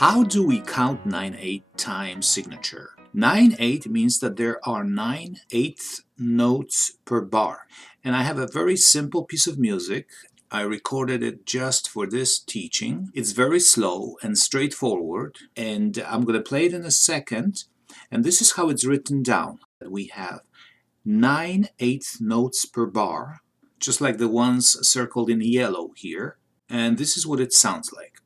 How do we count 9/8 time signature? 9/8 means that there are 9/8 notes per bar. And I have a very simple piece of music. I recorded it just for this teaching. It's very slow and straightforward, and I'm going to play it in a second. And this is how it's written down. We have 9/8 notes per bar, just like the ones circled in yellow here. And this is what it sounds like.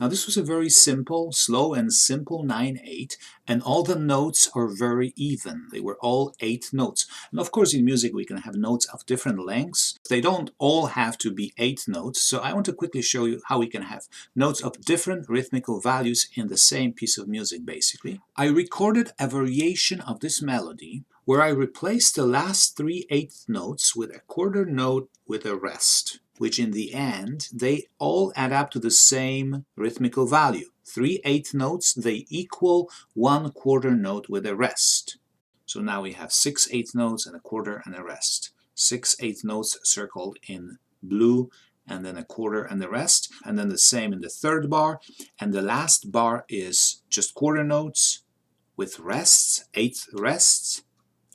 Now this was a very simple, slow and simple 9/8, and all the notes are very even. They were all 8 notes. And of course in music we can have notes of different lengths. They don't all have to be 8 notes, so I want to quickly show you how we can have notes of different rhythmical values in the same piece of music basically. I recorded a variation of this melody where I replaced the last 3/8 notes with a quarter note with a rest, which in the end, they all add up to the same rhythmical value. 3/8 notes, they equal 1/4 note with a rest. So now we have 6/8 notes and a quarter and a rest. 6/8 notes circled in blue, and then a quarter and the rest, and then the same in the third bar, and the last bar is just quarter notes with rests, 8 rests,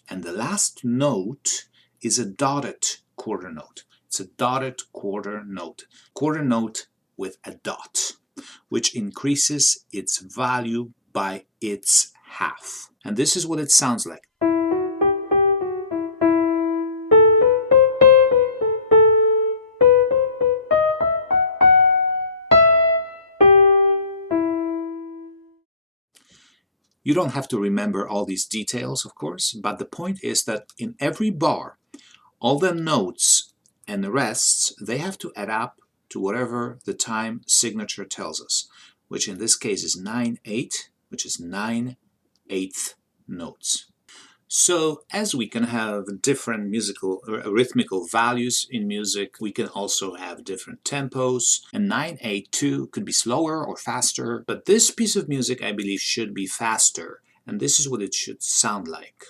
and the last note is a dotted quarter note. It's a dotted quarter note with a dot, which increases its value by its half. And this is what it sounds like. You don't have to remember all these details, of course, but the point is that in every bar, all the notes and the rests, they have to add up to whatever the time signature tells us, which in this case is 9/8, which is 9/8 notes. So as we can have different musical or rhythmical values in music, we can also have different tempos, and 9/8 too could be slower or faster, but this piece of music I believe should be faster, and this is what it should sound like.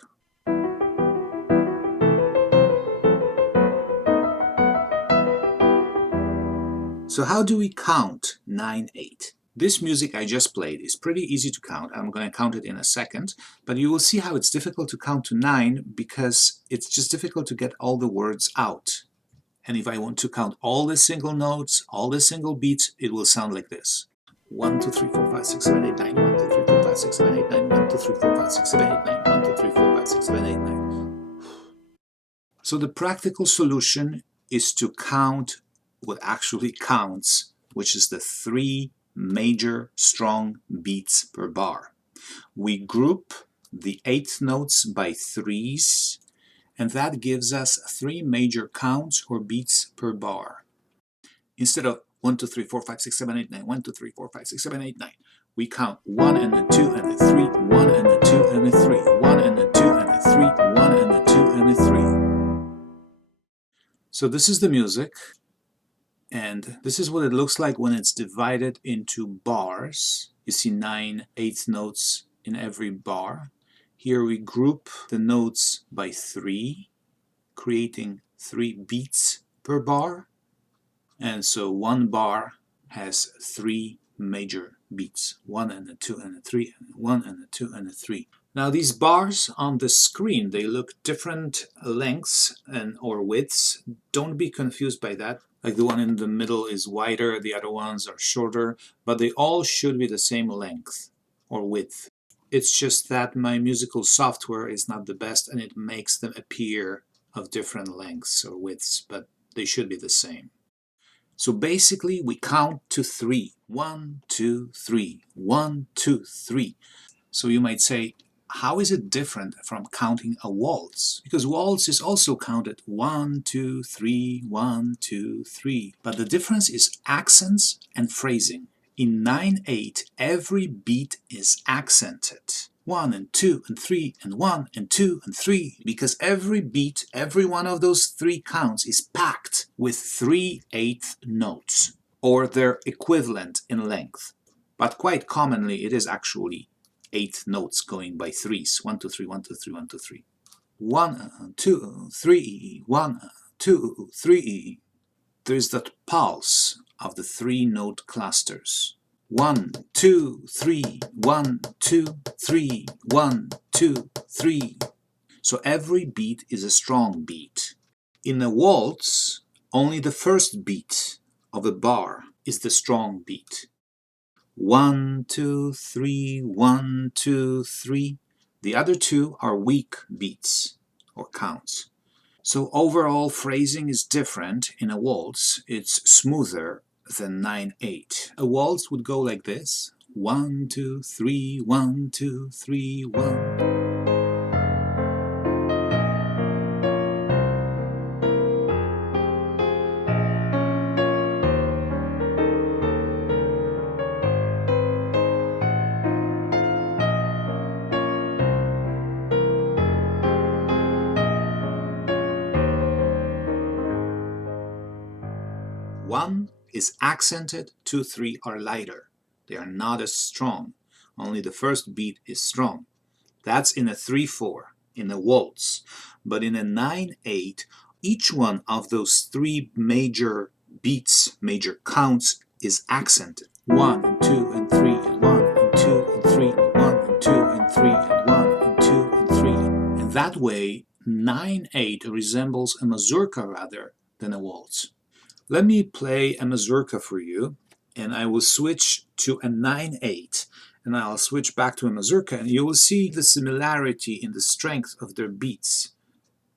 So how do we count 9/8? This music I just played is pretty easy to count. I'm going to count it in a second, but you will see how it's difficult to count to 9 because it's just difficult to get all the words out. And if I want to count all the single notes, all the single beats, it will sound like this. 1, 2, 3, 4, 5, 6, 7, 8, 9, 1, 2, 3, 4, 5, 6, 7, 8, 9, 1, 2, 3, 4, 5, 6, 7, 8, 9, 1, 2, 3, 4, 5, 6, 7, 8, 9. So the practical solution is to count what actually counts, which is the 3 major strong beats per bar. We group the 8 notes by 3s, and that gives us 3 major counts or beats per bar. Instead of 1, 2, 3, 4, 5, 6, 7, 8, 9, 1, 2, 3, 4, 5, 6, 7, 8, 9, we count 1 and a 2 and a 3, 1 and a 2 and a 3, 1 and a 2 and a 3, 1 and a 2 and a 3. So this is the music. And this is what it looks like when it's divided into bars. You see 9/8 notes in every bar. Here we group the notes by 3, creating 3 beats per bar. And so one bar has 3 major beats. 1 and a 2 and a 3, 1 and a 2 and a 3. Now these bars on the screen, they look different lengths or widths. Don't be confused by that. Like the one in the middle is wider, the other ones are shorter, but they all should be the same length or width. It's just that my musical software is not the best and it makes them appear of different lengths or widths, but they should be the same. So basically we count to 3. 1, 2, 3. 1, 2, 3. So you might say, how is it different from counting a waltz? Because waltz is also counted 1, 2, 3, 1, 2, 3. But the difference is accents and phrasing. In 9/8, every beat is accented. 1 and 2 and 3 and 1 and 2 and 3. Because every beat, every one of those 3 counts is packed with 3/8 notes, or their equivalent in length. But quite commonly it is actually 8 notes going by threes. 1, 2, 3, 1, 2, 3, 1, 2, 3. 1, 2, 3, 1, 2, 3. There's that pulse of the 3-note clusters. 1, 2, 3, 1, 2, 3, 1, 2, 3. So every beat is a strong beat. In a waltz, only the first beat of a bar is the strong beat. 1, 2, 3, 1, 2, 3. The other two are weak beats or counts. So overall phrasing is different in a waltz. It's smoother than 9/8. A waltz would go like this: 1, 2, 3, 1, 2, 3, 1. One is accented, 2, 3 are lighter. They are not as strong. Only the first beat is strong. That's in a 3/4, in a waltz. But in a 9/8, each one of those 3 major beats, major counts, is accented. 1 and 2 and 3 and 1 and 2 and 3 and 1 and 2 and 3 and 1 and 2 and 3. And that way, 9/8 resembles a mazurka rather than a waltz. Let me play a mazurka for you, and I will switch to a 9/8, and I'll switch back to a mazurka, and you will see the similarity in the strength of their beats.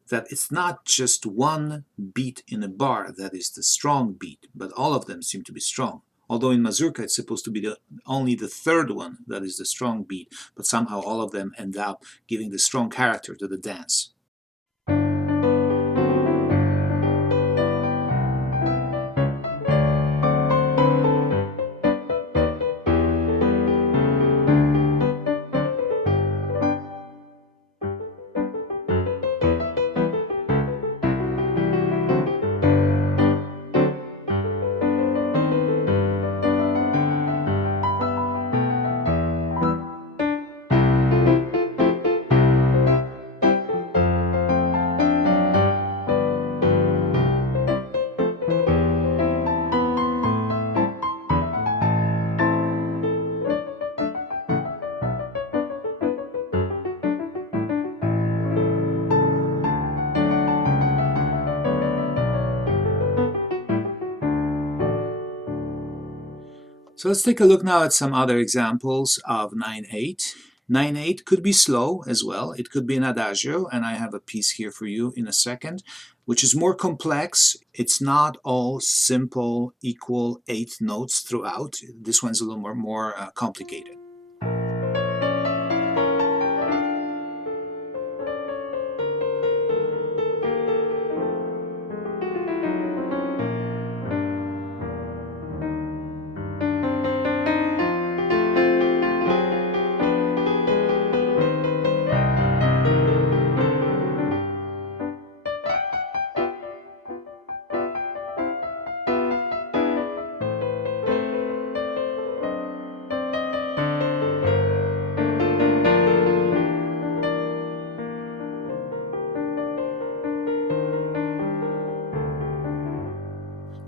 That it's not just one beat in a bar that is the strong beat, but all of them seem to be strong. Although in mazurka it's supposed to be only the third one that is the strong beat, but somehow all of them end up giving the strong character to the dance. So let's take a look now at some other examples of 9/8. 9/8 could be slow as well. It could be an adagio, and I have a piece here for you in a second, which is more complex. It's not all simple, equal 8 notes throughout. This one's a little more complicated.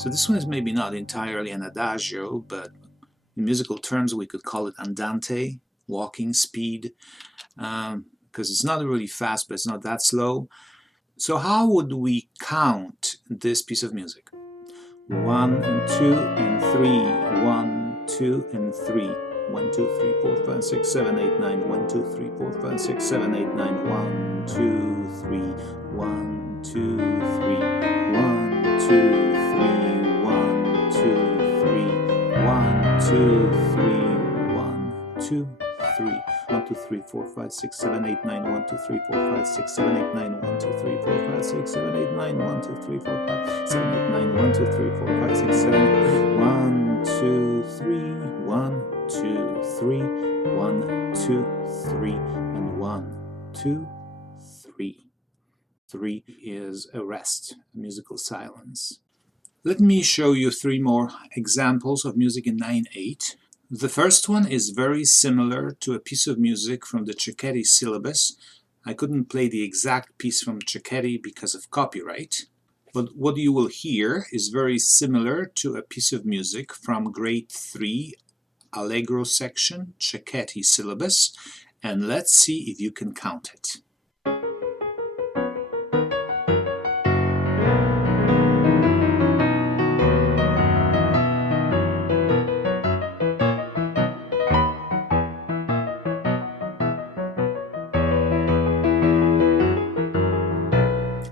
So this one is maybe not entirely an adagio, but in musical terms we could call it andante, walking speed, because it's not really fast, but it's not that slow. So how would we count this piece of music? 1 and 2 and 3, 1, 2 and 3, 1, 2, 3, 4, 5, 6, 7, 8, 9, 1, 2, 3, 4, 5, 6, 7, 8, 9, 1, 2, 3, 1, 2, 3, 1, 2, 3, 1, 2, 3, 1, 2, 3, 1, 2, 3, 1, 2, 3, 4, 5, 6, 7, 8, 9, 1, 2, 3, 4, 5, 6, 7, 8, 9, 1, 2, 3, 4, 5, 6, 7, 8, 9, 1, 2, 3, 4, 5, 7, 8, 9, 1, 2, 3, 4, 5, 6, 7, 1, 2, 3, 1, 2, 3, 1, 2, 3, and 1, 2, 3. 3 is a rest, a musical silence. Let me show you 3 more examples of music in 9/8. The first one is very similar to a piece of music from the Cecchetti syllabus. I couldn't play the exact piece from Cecchetti because of copyright. But what you will hear is very similar to a piece of music from grade 3 allegro section, Cecchetti syllabus, and let's see if you can count it.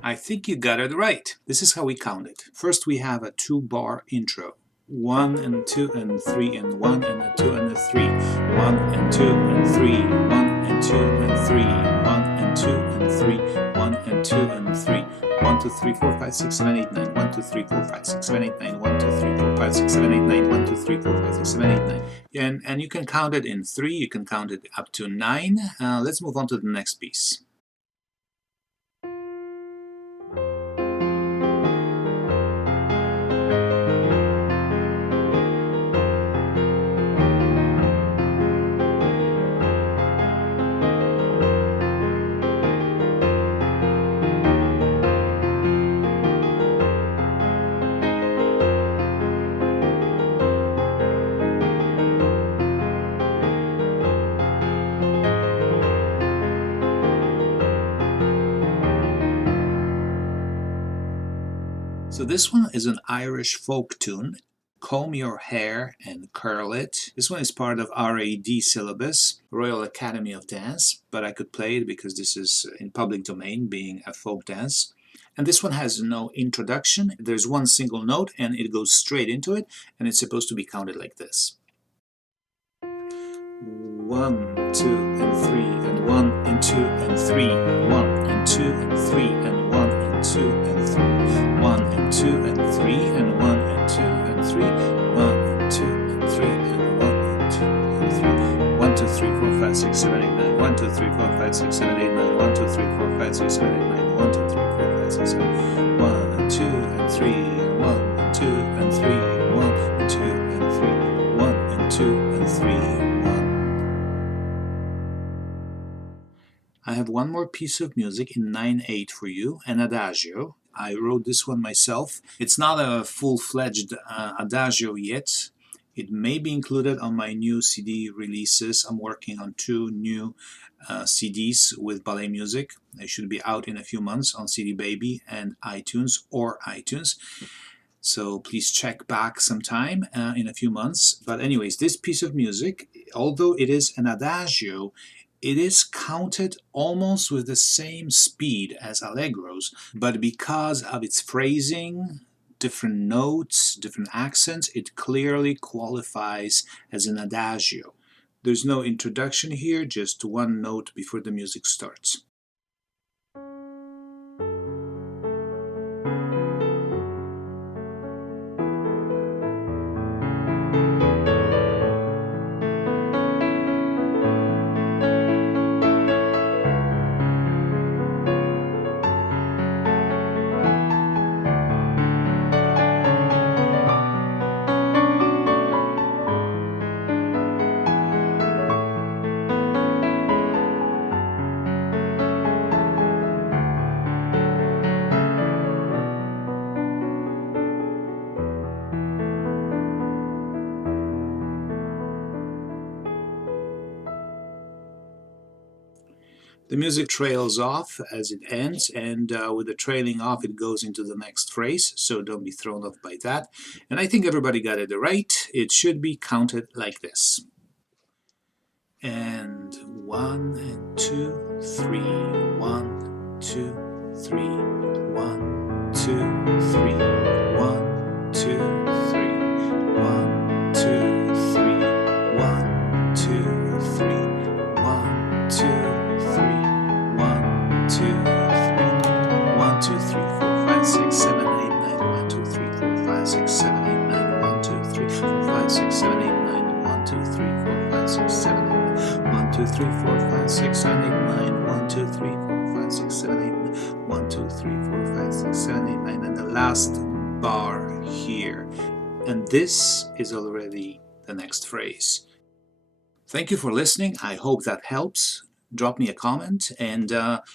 I think you got it right. This is how we count it. First we have a 2-bar intro. 1 and 2 and 3 and 1 and a 2 and a 3. 1 and 2 and 3. 1 and 2 and 3. 1 and 2 and 3. 1 and 2 and 3. 1, 2, 3, 4, 5, 6, 7, 8, 9. 1, 2, 3, 4, 5, 6, 7, 8, 9. 1, 2, 3, 4, 5, 6, 7, 8, 9. 1, 2, 3, 4, 5, 6, 7, 8, 9. And you can count it in 3, you can count it up to 9. Let's move on to the next piece. So this one is an Irish folk tune, Comb Your Hair and Curl It. This one is part of RAD syllabus, Royal Academy of Dance, but I could play it because this is in public domain, being a folk dance. And this one has no introduction. There's one single note and it goes straight into it, and it's supposed to be counted like this. 1, 2 and 3 and 1 and 2 and 3. 1 and 2 and 3 and 1 and 2 and 3. 1 and 2 and 3 and 1 and 2 and 3. 1 and 2 and 3 and 1 and 2 and 3. 1, 2, 3, 4, 5, 6, 7, 8, 9. 1, 2, 3, 4, 5, 6, 7, 8, 9. 1, 2, 3, 4, 5, 6, 7, 8, 9. 1, 2, 3, 4, 5, 6, 7. 1 and 2 and 3 and 1 and 2 and 3. 1 and 2 and 3. 1 and 2 and 3. I have one more piece of music in 9/8 for you, an Adagio. I wrote this one myself. It's not a full-fledged Adagio yet. It may be included on my new CD releases. I'm working on 2 new CDs with ballet music. They should be out in a few months on CD Baby and iTunes or iTunes. So please check back sometime in a few months. But anyways, this piece of music, although it is an Adagio, it is counted almost with the same speed as allegros, but because of its phrasing, different notes, different accents, it clearly qualifies as an Adagio. There's no introduction here, just one note before the music starts. The music trails off as it ends, and with the trailing off it goes into the next phrase, so don't be thrown off by that. And I think everybody got it right. It should be counted like this. And 1 and 2, 3, 1, 2, 3, 1, 2, 3, 1, 2, 3, 1, 2, 3, 1, 2, 3, 1, 2, 3. 1, 2, 3, 1, 2, 3, 4, 5, 6, 7, 8, 9. 1, 2, 3, 4, 5, 6, 7, 8, 9. 1, 2, 3, 4, 5, 6, 7, 8, 9. 1, 2, 3, 4, 5, 6, 7, 8, 9. 1, 2, 3, 4, 5, 6, 7, 8, 9. 1, 2, 3, 4, 5, 6, 7, 8, 9. 1, 2, 3, 4, 5, 6, 7, 8, 9. And the last bar here. And this is already the next phrase. Thank you for listening. I hope that helps. Drop me a comment and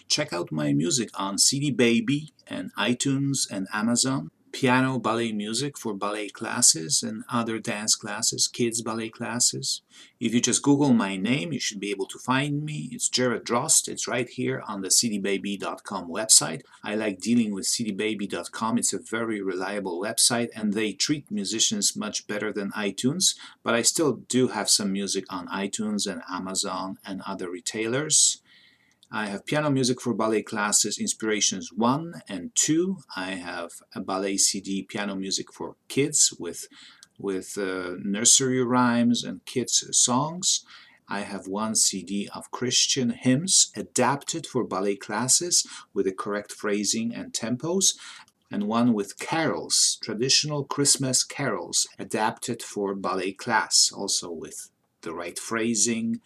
check out my music on CD Baby and iTunes and Amazon. Piano ballet music for ballet classes and other dance classes, kids ballet classes. If you just Google my name, you should be able to find me. It's Jared Drost. It's right here on the cdbaby.com website. I like dealing with cdbaby.com. It's a very reliable website and they treat musicians much better than iTunes, but I still do have some music on iTunes and Amazon and other retailers. I have piano music for ballet classes, Inspirations 1 and 2. I have a ballet CD, piano music for kids with nursery rhymes and kids songs. I have one CD of Christian hymns adapted for ballet classes with the correct phrasing and tempos, and one with carols, traditional Christmas carols, adapted for ballet class, also with the right phrasing.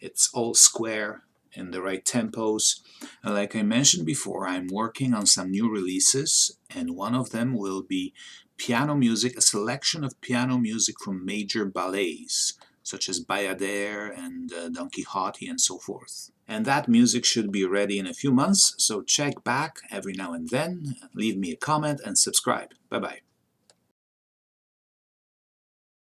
It's all square in the right tempos. And like I mentioned before, I'm working on some new releases, and one of them will be piano music, a selection of piano music from major ballets, such as Ballet and Don Quixote and so forth. And that music should be ready in a few months, so check back every now and then, leave me a comment and subscribe. Bye-bye.